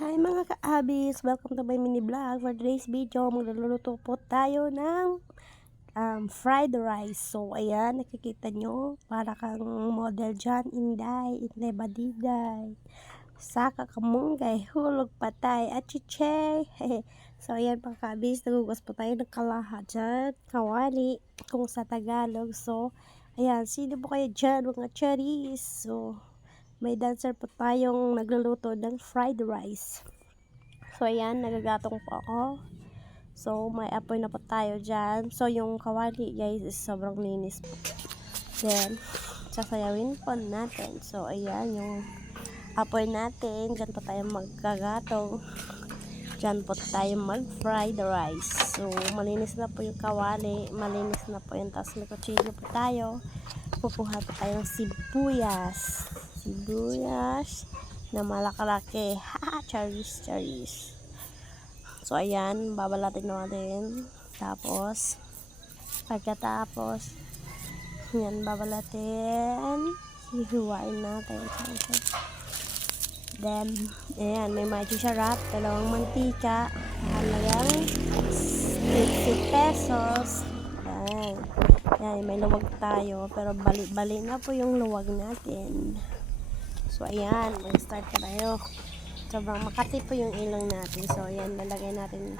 Hi mga ka-abis! Welcome to my mini vlog. For today's video, magluluto po tayo ng fried rice. So, ayan, nakikita nyo, para kang model dyan, Inday Badiday, Saka Kamunggay, Hulog Patay, at Chiche. So, ayan mga ka-abis, nagugas po tayo ng kalahat dyan, kawali, kung sa Tagalog. So, ayan, sino po kayo dyan, mga cherries? So, may dancer po tayong nagluluto ng fried rice. So, ayan, nagagatong po ako. So, may apoy na po tayo dyan. So, yung kawali, guys, is sobrang linis po. Then, sasayawin po natin. So, ayan, yung apoy natin. Dyan po tayo magkagatong. Dyan po tayo mag-fried rice. So, malinis na po yung kawali. Malinis na po yung tas. May kutsilyo po tayo. Pupuha po tayo ng sibuyas na malakalaki. Charis. So, ayan, babalatin natin. Tapos, pagkatapos, yan, babalatin. Hihiwain natin. Then, ayan, may magic sarap. 2 mantika. Halagang 50 pesos. Ayan. Ayan, may luwag tayo. Pero bali na po yung luwag natin. So, ayan, mag-start ka tayo. Sobrang makati po yung ilong natin. So, ayan, lalagay natin.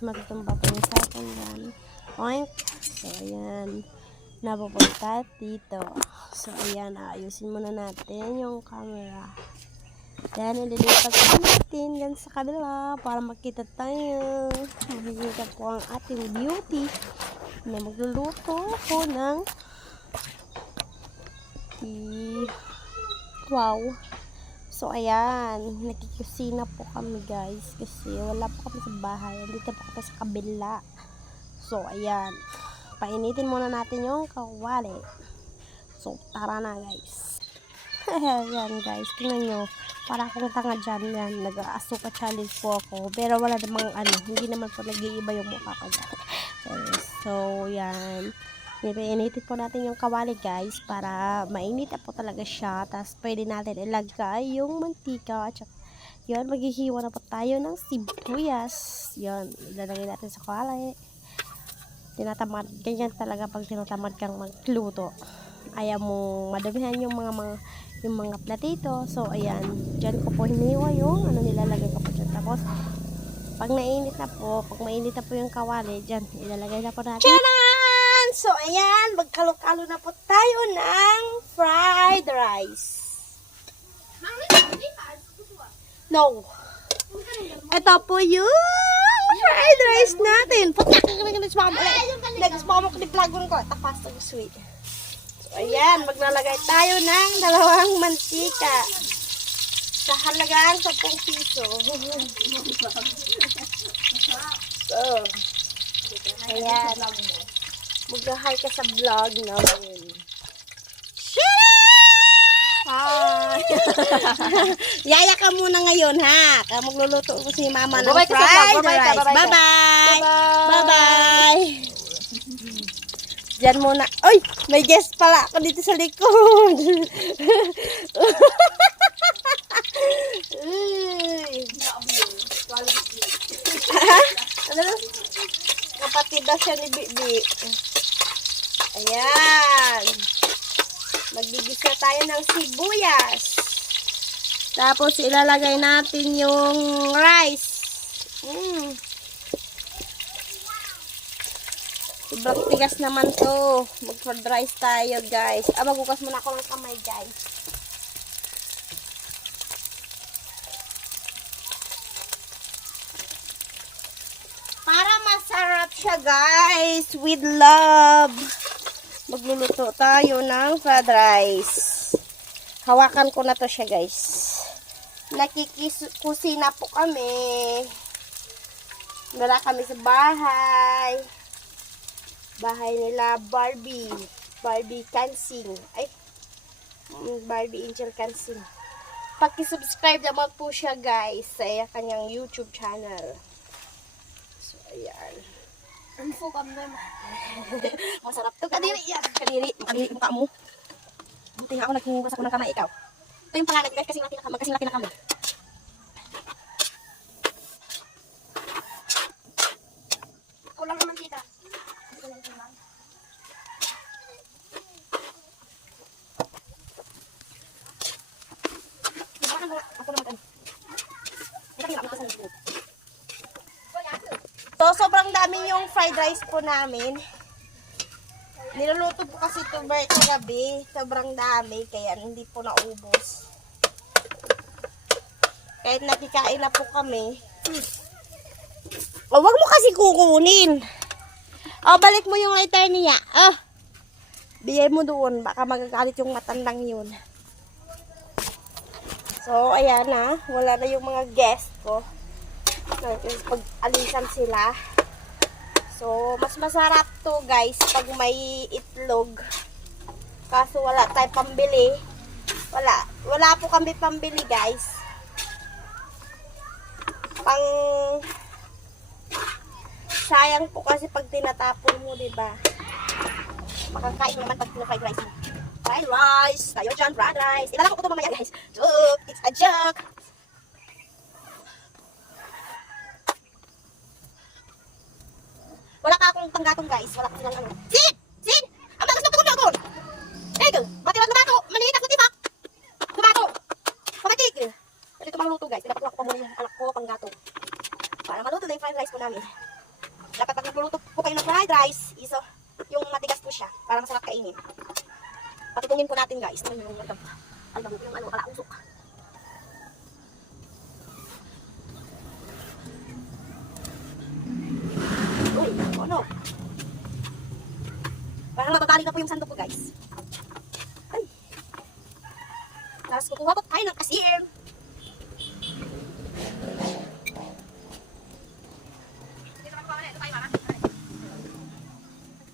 Matutumba po yung sa akin yan. Oink. So, ayan. Napupunta dito. So, ayan, ayusin muna natin yung camera. Then, ililipat natin yan sa kabila para makita tayo. Makikita po ang ating beauty na magluluto po ng wow. So, ayan, nakikusina po kami, guys, kasi wala po kami sa bahay. Dito po kami sa kabila. So, ayan, painitin muna natin yung kawali. So, tara na, guys. Ayan, guys, tingnan nyo, para akong tanga dyan, yan, nag-asuka challenge po ako, pero wala namang hindi naman po nag-iiba yung mukha ko dyan. So, yan, initin po natin yung kawali, guys, para mainit po talaga siya. Tapos pwede natin ilagay yung mantika. At yun, maghihiwa na po tayo ng sibuyas. Yun, ilalagay natin sa kawali. Tinatamad, ganyan talaga pag tinatamad kang magluto. Ayaw mo madamihan yung mga platito. So, ayan, dyan ko po hiniwa yung nilalagay ko po dyan. Tapos, pag mainit na po yung kawali, dyan, ilalagay na po natin. So, ayan, magkalo-kalo na po tayo ng fried rice. No. Ito po yung fried rice natin. Putak ka na nag-spam ko ni plagon ko. Tapas ng sweet. So, ayan, maglalagay tayo ng 2 mantika. Sa halagang 10 piso. So, ayan. Mag-hi ka sa vlog namin. Hi! Yaya ka muna ngayon, ha? Kaya magluluto ko si mama ng fried rice. Bye-bye! Bye-bye! Diyan muna. Oy! May guest pala ako dito sa likod. Ano? Kapatid daw siya ni Bibi. Ayan. Maggigisa tayo ng sibuyas. Tapos ilalagay natin yung rice. Sobrang tigas naman to. Mag-fried rice tayo, guys. Magbukas muna ako ng kamay, guys. Para masarap siya, guys. With love. Magluluto tayo ng fried rice. Hawakan ko na to siya, guys. Nakikusina po kami. Wala kami sa bahay. Bahay nila Barbie Kansing. Ay, Barbie Angel Kansing. Paki-subscribe naman po siya, guys, sa kanyang YouTube channel. So, ayan. Masarap to. Kadiri yan. Kadiri mukha mo. Buti nga ako naghuhugas ako ng kamay, ikaw. Ito yung pangalan guys, kasing laki na kami, kasing laki na kami. Kulang naman kita. So, sobrang dami yung fried rice po namin. Niluluto po kasi ito kagabi. Sobrang dami, kaya hindi po naubos. Kahit nakikain na po kami. Oh, wag mo kasi kukunin. Oh, balik mo yung lighter niya. Oh, bigay mo doon. Baka magagalit yung matandang yun. So, ayan na. Wala na yung mga guest ko. Pag-alisan sila. So, mas masarap to guys pag may itlog. Kaso wala tayong pambili. Wala po kami pambili guys. Sayang po kasi pag tinatapon mo, diba? Makakain naman pag fried rice mo. Fried rice! Tayo dyan, fried rice. Ilalako ko ito mamaya guys. Joke! It's a joke! Wala pa akong panggatong guys. Wala pa silang ano. Sin! Sin! Ang bagas na pagod doon! Egg! Matiwag na bato! Maliit ako diba? Tumato! Pamatig! Ito ito maluto guys. Dapat ko muna yung anak ko panggatong. Para maluto na yung fried rice ko namin. Dapat pag nagluluto po kayo ng fried rice, yung matigas po siya. Para masarap kainin. Patutungin po natin guys. Yung kalausok. Uy, oh no. Parang mababalik na po yung sandok ko guys. Ay. Tapos kukuha po tayo ng asin.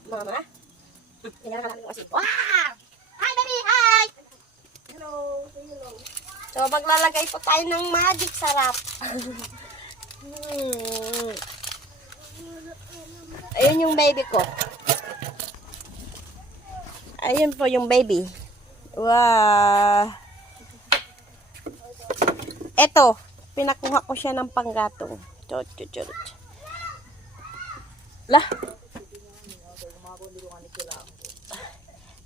Mama. Tingnan ka namin yung asin. Wow! Hi baby! Hi! Hello! Hello! So maglalagay po tayo ng magic sarap. Ayun yung baby ko. Ayun po yung baby. Wow. Eto, pinakuha ko siya ng panggatong. Chot. Lah.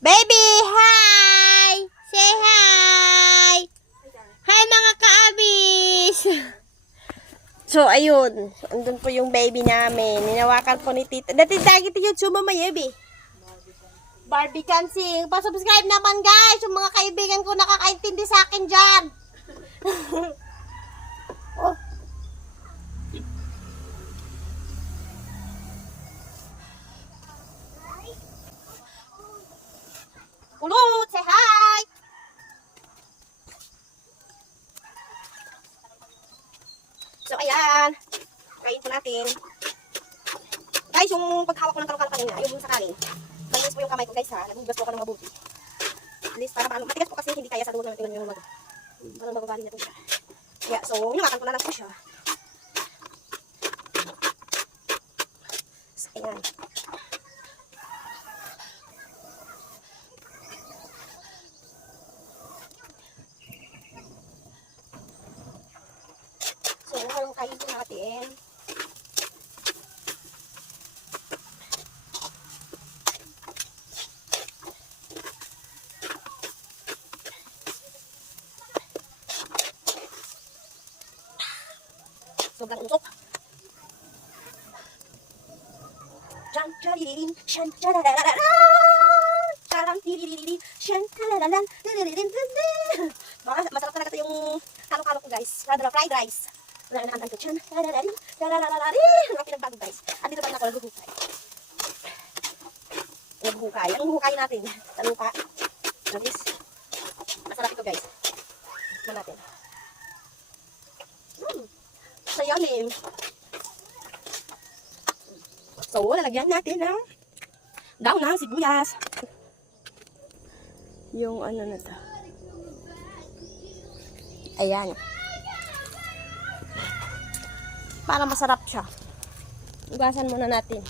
Baby, hi! Say hi! Hi mga kaabis! So, ayun. Andun po yung baby namin. Ninawakan po ni Tita. Dati dagi ito yung suma mayabi. Barbie Kansing. Pa-subscribe naman guys. Yung mga kaibigan ko nakakaintindi sa akin dyan. Oh. Kulot, say hi! So, ayan. Kain po natin. Guys, yung paghawak ko ng kalokalo kanina, yung sa kanin. Malinis po yung kamay ko guys ha. Nagugas po ako ng mabuti. At least para paano. Matigas po kasi hindi kaya sa duwag natin yung mag. Parang bababali na po siya. Kaya, so, hinawakan ko na lang po siya. So, ayan. So, kain po natin. Sobrang usok. Chan-chan-diririn, shan-chan-la-la-la-la. Chan-chan-diririn, shan-chan-la-la-la. Masarap talaga ito yung kalo-kalo ko guys. Fried rice. Wala na ang chan-la-la-la-la. Ang pinagbago guys. At dito pa na ako naghuhukay. Ang hukay natin. Sa lupa. Masarap ito guys. Ito natin. Sayanin. So, lalagyan natin ng daon ng sibuyas. Yung ano na to. Ayan. Para masarap siya. Ugasan muna natin.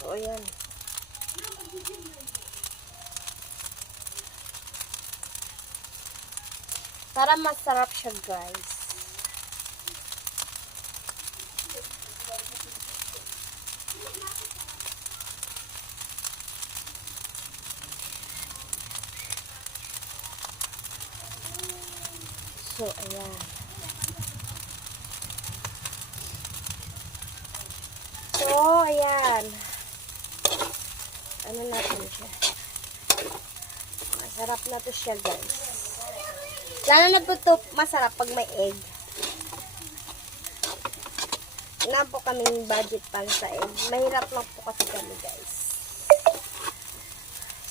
So, ayan. Para masarap siya, guys. So, ayan. So, ayan. Ano natin siya? Masarap na to siya, guys. Lalo na po ito masarap pag may egg. Na po kaming budget para sa egg. Mahirap lang po kasi kami, guys.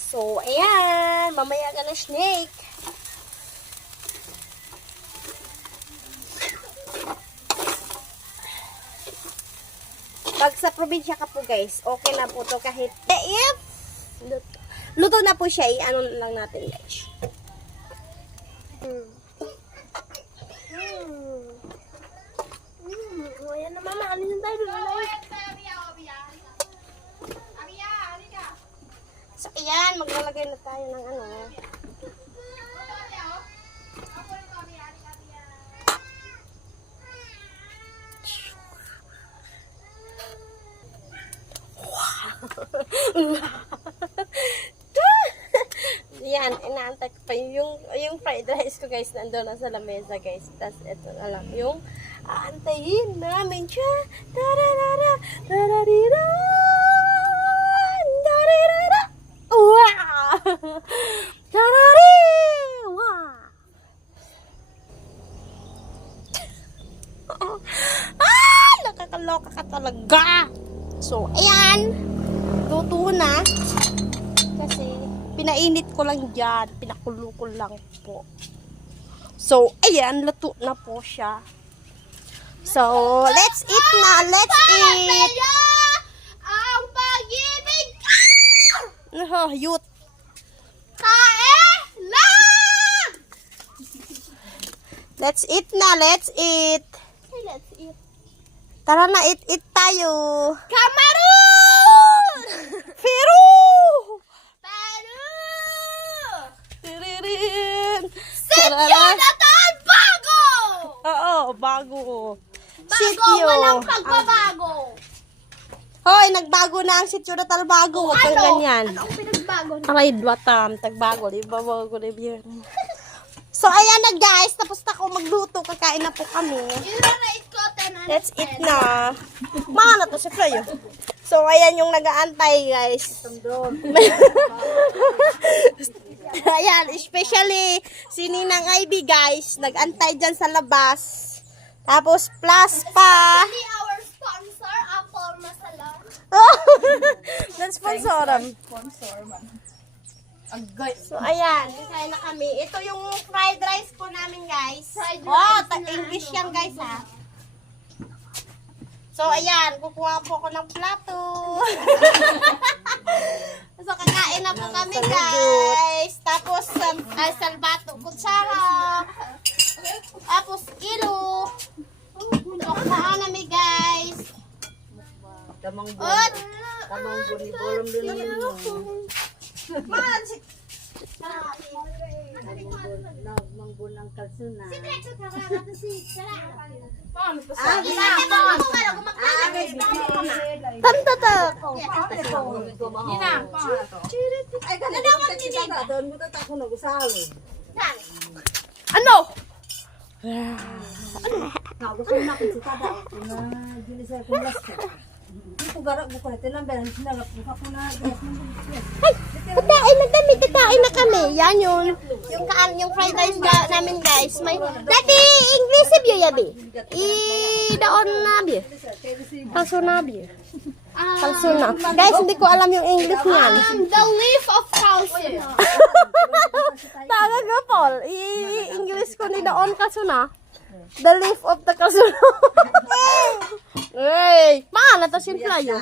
So, ayan. Mamaya ka na, snake. Pag sa probinsya ka po, guys, okay na po to kahit if luto na po siya, i-ano lang natin, guys. Ayan na, mama. Ano yung tayo doon? So, ayan. Maglalagay na tayo ng ano. Yan, inaantay ko pa yung fried rice ko, guys, nandoon na sa lamesa, guys. Tapos ito na lang yung aantayin namin siya. Tararara, tararira, tararara. Wow! Tarari! Wow! Nakakaloka ka talaga. So, ayan. Luto na. Kasi, pinainit ko lang dyan. Pinakulo ko lang po. So, ayan. Luto na po siya. So, let's eat na. Let's eat. Ang pag-ibig Youth. kain lang! Let's eat na. Let's eat. Let's eat. Tara na, eat tayo. Cameroon! Peru! Peru! Tiririn! Natal bago! Oo, bago. Bago, walang pagbabago. Hoy, nagbago na ang sityo na talbago. Huwag kang ganyan. Ano ang pinagbago niya? Aray, dwatam. Tagbago. Diba, bago na biyan. So, ayan na, guys. Tapos na ako magluto. Kakain na po kami. I-rate ko 10 Let's eat na. Mana to si Flayo. So, ayan yung nag-aantay, guys. Ayan, especially si Ninang Ivy, guys. Nag-antay dyan sa labas. Tapos, plus pa. Especially our sponsor, Apple Masala. That's sponsoran. So, ayan. Kaya na kami. Ito yung fried rice po namin, guys. English yan, guys, ha. So, ayan. Kukuha po ako ng plato. So, kakain na po kami, guys. Tapos, salbato, kutsara. Tapos, ilo. So, kuhaan namin, guys. Tamang Ot! buri-bolong din naman. Man, Nagmanggo ng kalsuna. Tantata. Ay, ganun. Doon mo tatak ko nag-usawi. Ano? Gusto na kung si Tada. Na ginisay ko last. Hindi ko garap mo ko na. Tinambayan, sinalap ko ko na. Kakain na kami, kakain na kami. Yan yun. Yung fried rice namin, guys. May, dati, English view yabi. Daon na bi. Kalso na bi. Kalso na. Guys, hindi ko alam yung English niyan. The leaf of calcium. Talaga, Paul. I-English ko ni daon kalso na. The leaf of the kalso na. Hey, mana to simple yun.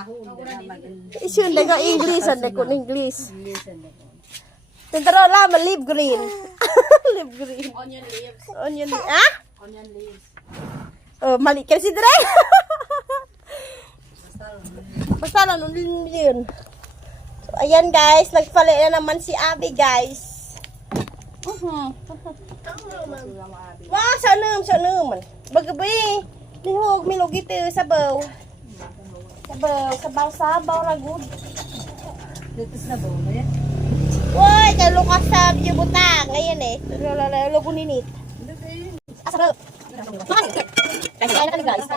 Isun daga English, ande ko English. Tentara lama leaf green. Leaf green. Onion leaves. Onion leaves. Ah? Onion leaves. Oh, mali kasi dire. Basta lang, yun. So, ayan guys, nagpali na naman si Abby guys. Wah, sa naman. Bagabi. Lihog, milog ito, sabaw. Sabaw, ragod. Dito sa bawo mo yan. Uy, kay Lucas sa butang. Ngayon eh. Logo ninit. Sabaw. Kaya na kami guys.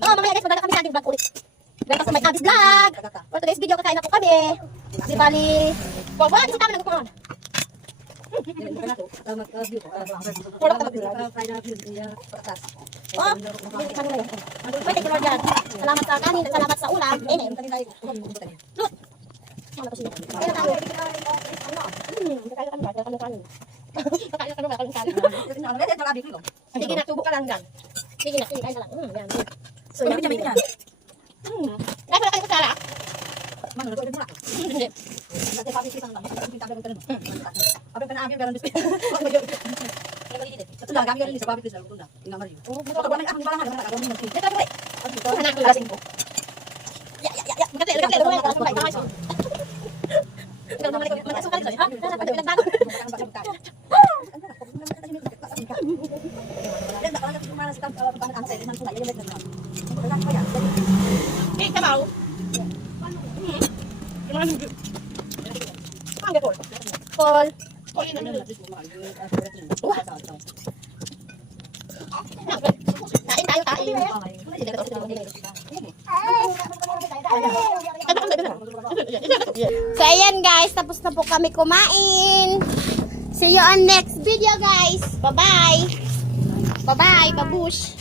Oh, mamaya guys, magkaka kami sa ating vlog ulit. Welcome sa my Abby's vlog. For today's video, kakain na po kami. Di bali. Wag, kasi kami nagkukuhan. Oh, hindi ka nila yun. Thank you Lord God. Salamat sa kanin at salamat sa ulam. Amen. Look. Ano to siya? Kaya tayo. Sige na, tubo ka lang dyan. Sige na, kain ka lang. Yan. So, yan. Kaya pala kayo kusara? Hindi. Paul. Kain tayo, kain. So, ayan guys, tapos na po kami kumain. See you on next video guys. Bye-bye. Bye-bye, babush.